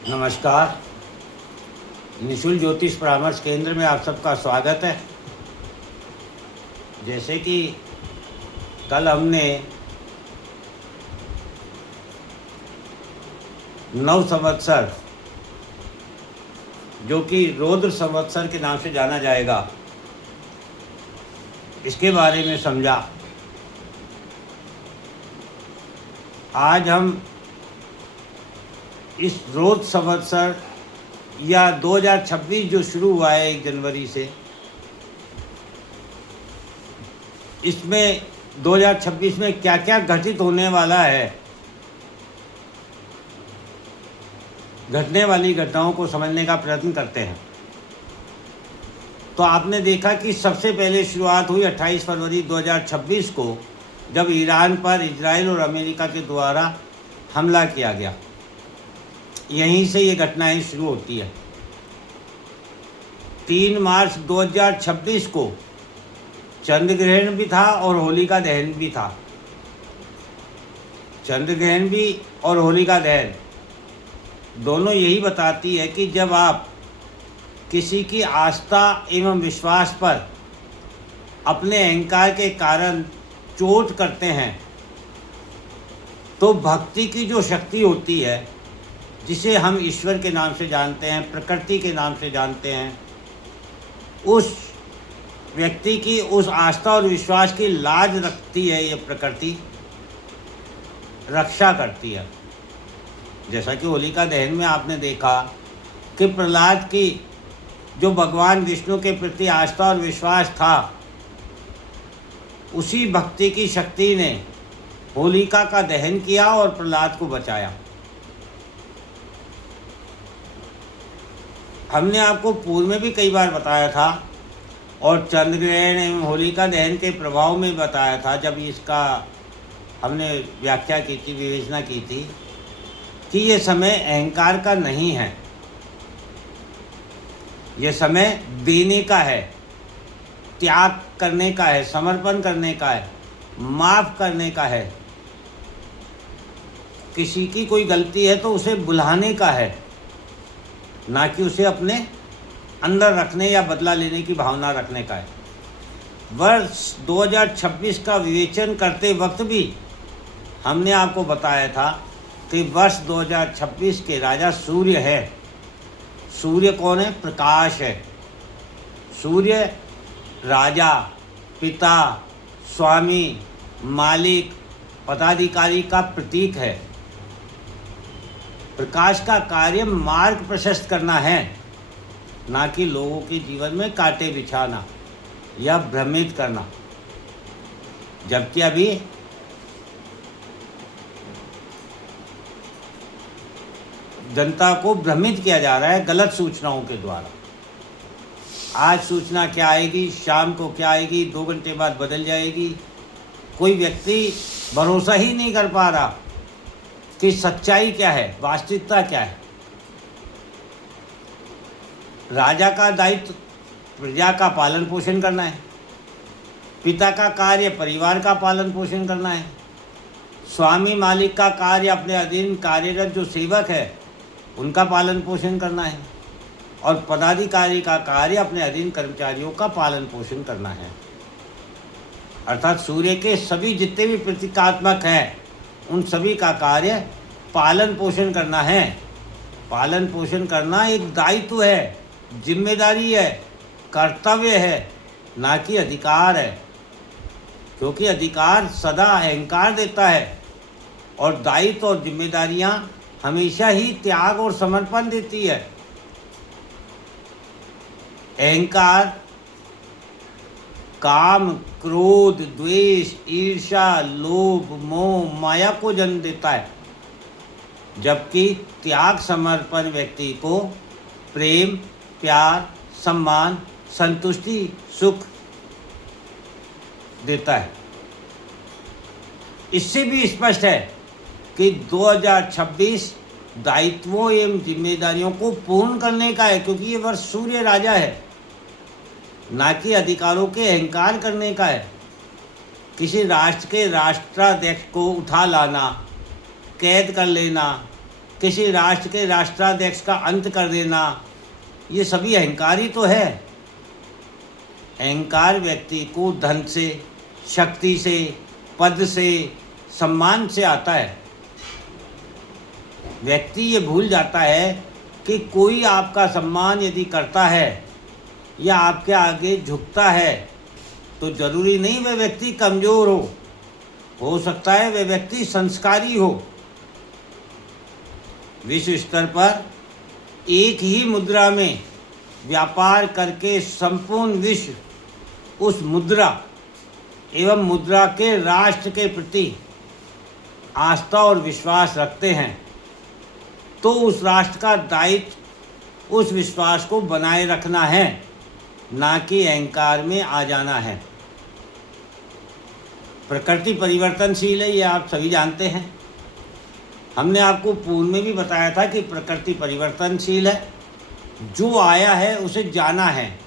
नमस्कार। निशुल्क ज्योतिष परामर्श केंद्र में आप सबका स्वागत है। जैसे कि कल हमने नव संवत्सर, जो कि रौद्र संवत्सर के नाम से जाना जाएगा, इसके बारे में समझा। आज हम इस रौद्र संवत्सर या 2026 जो शुरू हुआ है 1 जनवरी से, इसमें 2026 में क्या क्या घटित होने वाला है, घटने वाली घटनाओं को समझने का प्रयत्न करते हैं। तो आपने देखा कि सबसे पहले शुरुआत हुई 28 फरवरी 2026 को, जब ईरान पर इजराइल और अमेरिका के द्वारा हमला किया गया। यहीं से ये घटनाएं शुरू होती है। 3 मार्च 2026 को चंद्र ग्रहण भी था और होलिका दहन भी था। चंद्र ग्रहण भी और होलिका दहन दोनों यही बताती है कि जब आप किसी की आस्था एवं विश्वास पर अपने अहंकार के कारण चोट करते हैं, तो भक्ति की जो शक्ति होती है, जिसे हम ईश्वर के नाम से जानते हैं, प्रकृति के नाम से जानते हैं, उस व्यक्ति की उस आस्था और विश्वास की लाज रखती है। ये प्रकृति रक्षा करती है। जैसा कि होलिका दहन में आपने देखा कि प्रहलाद की जो भगवान विष्णु के प्रति आस्था और विश्वास था, उसी भक्ति की शक्ति ने होलिका का दहन किया और प्रहलाद को बचाया। हमने आपको पूर्व में भी कई बार बताया था और चंद्र ग्रहण एवं होलिका दहन के प्रभाव में बताया था, जब इसका हमने व्याख्या की थी, विवेचना की थी, कि ये समय अहंकार का नहीं है। ये समय देने का है, त्याग करने का है, समर्पण करने का है, माफ़ करने का है। किसी की कोई गलती है तो उसे बुलाने का है, ना कि उसे अपने अंदर रखने या बदला लेने की भावना रखने का है। वर्ष 2026 का विवेचन करते वक्त भी हमने आपको बताया था कि वर्ष 2026 के राजा सूर्य है। सूर्य कौन है? प्रकाश है। सूर्य राजा, पिता, स्वामी, मालिक, पदाधिकारी का प्रतीक है। प्रकाश का कार्य मार्ग प्रशस्त करना है, ना कि लोगों के जीवन में कांटे बिछाना या भ्रमित करना। जबकि अभी जनता को भ्रमित किया जा रहा है गलत सूचनाओं के द्वारा। आज सूचना क्या आएगी, शाम को क्या आएगी, 2 घंटे बाद बदल जाएगी। कोई व्यक्ति भरोसा ही नहीं कर पा रहा कि सच्चाई क्या है, वास्तविकता क्या है। राजा का दायित्व प्रजा का पालन पोषण करना है। पिता का कार्य परिवार का पालन पोषण करना है। स्वामी मालिक का कार्य अपने अधीन कार्यरत जो सेवक है उनका पालन पोषण करना है। और पदाधिकारी का कार्य अपने अधीन कर्मचारियों का पालन पोषण करना है। अर्थात सूर्य के सभी जितने भी प्रतीकात्मक हैं, उन सभी का कार्य पालन पोषण करना है। पालन पोषण करना एक दायित्व है, जिम्मेदारी है, कर्तव्य है, ना कि अधिकार है। क्योंकि अधिकार सदा अहंकार देता है और दायित्व और जिम्मेदारियां हमेशा ही त्याग और समर्पण देती है। अहंकार काम, क्रोध, द्वेष, ईर्ष्या, लोभ, मोह, माया को जन्म देता है, जबकि त्याग समर्पण व्यक्ति को प्रेम, प्यार, सम्मान, संतुष्टि, सुख देता है। इससे भी स्पष्ट है कि 2026 दायित्वों एवं जिम्मेदारियों को पूर्ण करने का है, क्योंकि ये वर्ष सूर्य राजा है, ना कि अधिकारों के अहंकार करने का है। किसी राष्ट्र के राष्ट्राध्यक्ष को उठा लाना, कैद कर लेना, किसी राष्ट्र के राष्ट्राध्यक्ष का अंत कर देना, ये सभी अहंकार ही तो है। अहंकार व्यक्ति को धन से, शक्ति से, पद से, सम्मान से आता है। व्यक्ति ये भूल जाता है कि कोई आपका सम्मान यदि करता है या आपके आगे झुकता है तो जरूरी नहीं वह व्यक्ति कमज़ोर हो सकता है वह व्यक्ति संस्कारी हो। विश्व स्तर पर एक ही मुद्रा में व्यापार करके संपूर्ण विश्व उस मुद्रा एवं मुद्रा के राष्ट्र के प्रति आस्था और विश्वास रखते हैं, तो उस राष्ट्र का दायित्व उस विश्वास को बनाए रखना है, ना कि अहंकार में आ जाना है। प्रकृति परिवर्तनशील है, ये आप सभी जानते हैं। हमने आपको पूर्व में भी बताया था कि प्रकृति परिवर्तनशील है। जो आया है उसे जाना है,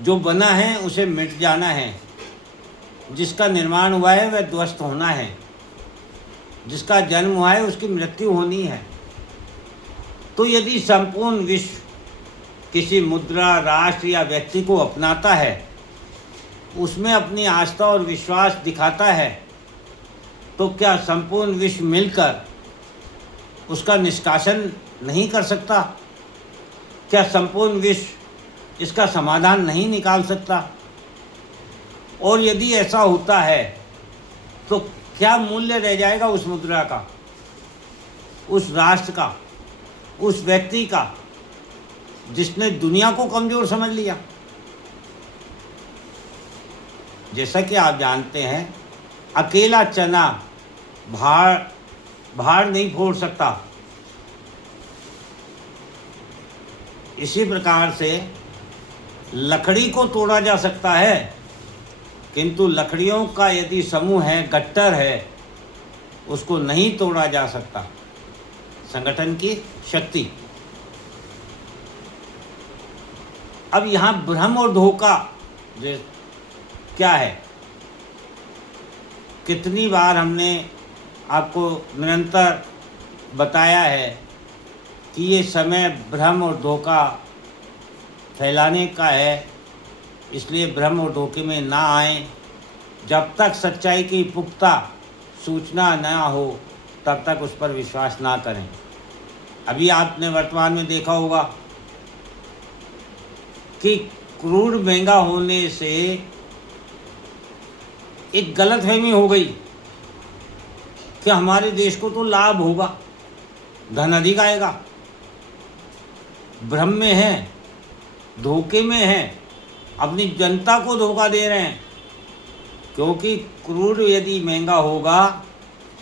जो बना है उसे मिट जाना है, जिसका निर्माण हुआ है वह ध्वस्त होना है, जिसका जन्म हुआ है उसकी मृत्यु होनी है। तो यदि संपूर्ण विश्व किसी मुद्रा, राष्ट्र या व्यक्ति को अपनाता है, उसमें अपनी आस्था और विश्वास दिखाता है, तो क्या संपूर्ण विश्व मिलकर उसका निष्कासन नहीं कर सकता? क्या संपूर्ण विश्व इसका समाधान नहीं निकाल सकता? और यदि ऐसा होता है तो क्या मूल्य रह जाएगा उस मुद्रा का, उस राष्ट्र का, उस व्यक्ति का जिसने दुनिया को कमज़ोर समझ लिया? जैसा कि आप जानते हैं, अकेला चना भार नहीं फोड़ सकता। इसी प्रकार से लकड़ी को तोड़ा जा सकता है, किंतु लकड़ियों का यदि समूह है, गट्टर है, उसको नहीं तोड़ा जा सकता। संगठन की शक्ति। अब यहाँ भ्रम और धोखा क्या है? कितनी बार हमने आपको निरंतर बताया है कि ये समय भ्रम और धोखा फैलाने का है, इसलिए भ्रम और धोखे में ना आएं। जब तक सच्चाई की पुख्ता सूचना ना हो तब तक उस पर विश्वास ना करें। अभी आपने वर्तमान में देखा होगा कि क्रूड महंगा होने से एक गलतफहमी हो गई कि हमारे देश को तो लाभ होगा, धन अधिक आएगा। भ्रम में है, धोखे में है, अपनी जनता को धोखा दे रहे हैं। क्योंकि क्रूड यदि महंगा होगा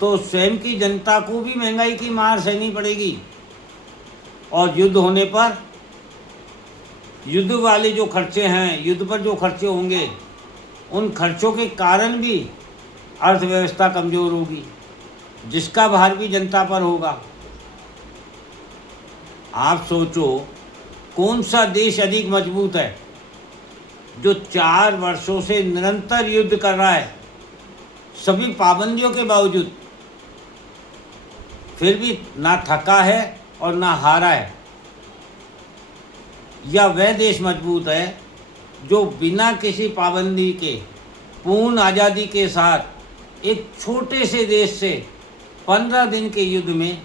तो स्वयं की जनता को भी महंगाई की मार सहनी पड़ेगी, और युद्ध होने पर युद्ध वाले जो खर्चे हैं, युद्ध पर जो खर्चे होंगे, उन खर्चों के कारण भी अर्थव्यवस्था कमज़ोर होगी, जिसका भार भी जनता पर होगा। आप सोचो कौन सा देश अधिक मजबूत है, जो 4 वर्षों से निरंतर युद्ध कर रहा है, सभी पाबंदियों के बावजूद, फिर भी ना थका है और ना हारा है? या वह देश मजबूत है जो बिना किसी पाबंदी के पूर्ण आज़ादी के साथ एक छोटे से देश से 15 दिन के युद्ध में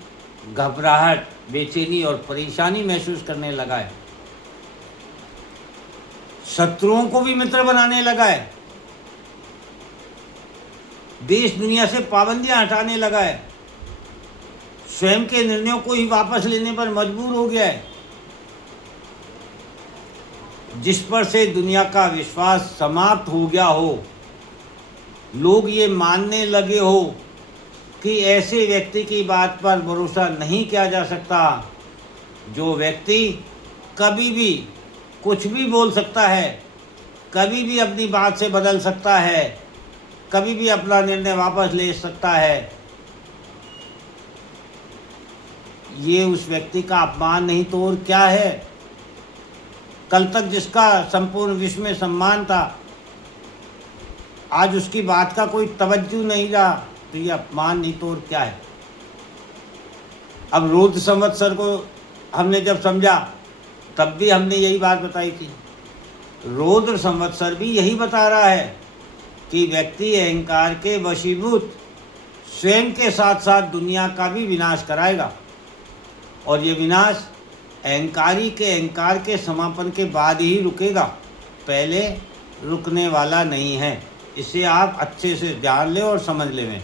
घबराहट, बेचैनी और परेशानी महसूस करने लगा है, शत्रुओं को भी मित्र बनाने लगा है, देश दुनिया से पाबंदियां हटाने लगा है, स्वयं के निर्णयों को ही वापस लेने पर मजबूर हो गया है, जिस पर से दुनिया का विश्वास समाप्त हो गया हो। लोग ये मानने लगे हो कि ऐसे व्यक्ति की बात पर भरोसा नहीं किया जा सकता, जो व्यक्ति कभी भी कुछ भी बोल सकता है, कभी भी अपनी बात से बदल सकता है, कभी भी अपना निर्णय वापस ले सकता है। ये उस व्यक्ति का अपमान नहीं तो और क्या है? कल तक जिसका संपूर्ण विश्व में सम्मान था, आज उसकी बात का कोई तवज्जो नहीं रहा, तो ये अपमान नहीं तो और क्या है? अब रुद्र संवत्सर को हमने जब समझा तब भी हमने यही बात बताई थी। रुद्र संवत्सर भी यही बता रहा है कि व्यक्ति अहंकार के वशीभूत स्वयं के साथ साथ दुनिया का भी विनाश कराएगा, और ये विनाश अहंकारी के अहंकार के समापन के बाद ही रुकेगा, पहले रुकने वाला नहीं है। इसे आप अच्छे से जान लें और समझ लें।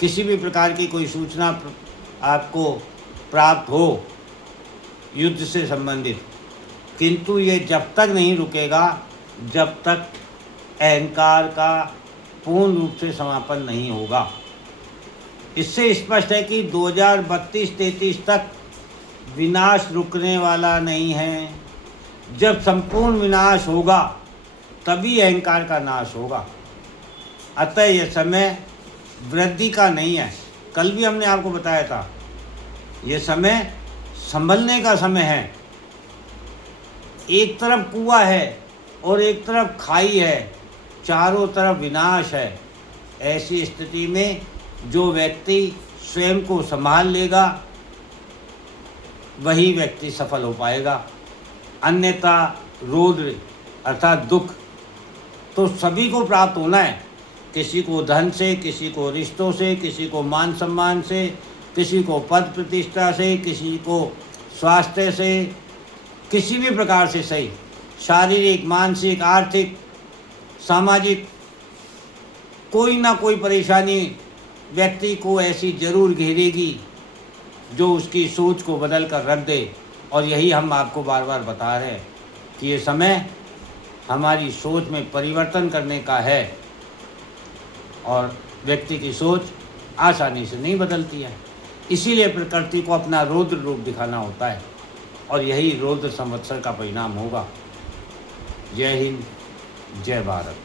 किसी भी प्रकार की कोई सूचना आपको प्राप्त हो युद्ध से संबंधित, किंतु ये जब तक नहीं रुकेगा जब तक अहंकार का पूर्ण रूप से समापन नहीं होगा। इससे स्पष्ट है कि 2032-33 तक विनाश रुकने वाला नहीं है। जब संपूर्ण विनाश होगा तभी अहंकार का नाश होगा। अतः यह समय वृद्धि का नहीं है। कल भी हमने आपको बताया था, यह समय संभलने का समय है। एक तरफ कुआं है और एक तरफ खाई है, चारों तरफ विनाश है। ऐसी स्थिति में जो व्यक्ति स्वयं को संभाल लेगा वही व्यक्ति सफल हो पाएगा। अन्यथा रुद्र अर्थात दुख तो सभी को प्राप्त होना है। किसी को धन से, किसी को रिश्तों से, किसी को मान सम्मान से, किसी को पद प्रतिष्ठा से, किसी को स्वास्थ्य से, किसी भी प्रकार से सही, शारीरिक, मानसिक, आर्थिक, सामाजिक, कोई ना कोई परेशानी व्यक्ति को ऐसी जरूर घेरेगी जो उसकी सोच को बदल कर रख दे। और यही हम आपको बार बार बता रहे हैं कि ये समय हमारी सोच में परिवर्तन करने का है, और व्यक्ति की सोच आसानी से नहीं बदलती है। इसीलिए प्रकृति को अपना रौद्र रूप दिखाना होता है, और यही रौद्र संवत्सर का परिणाम होगा। जय हिंद, जय भारत।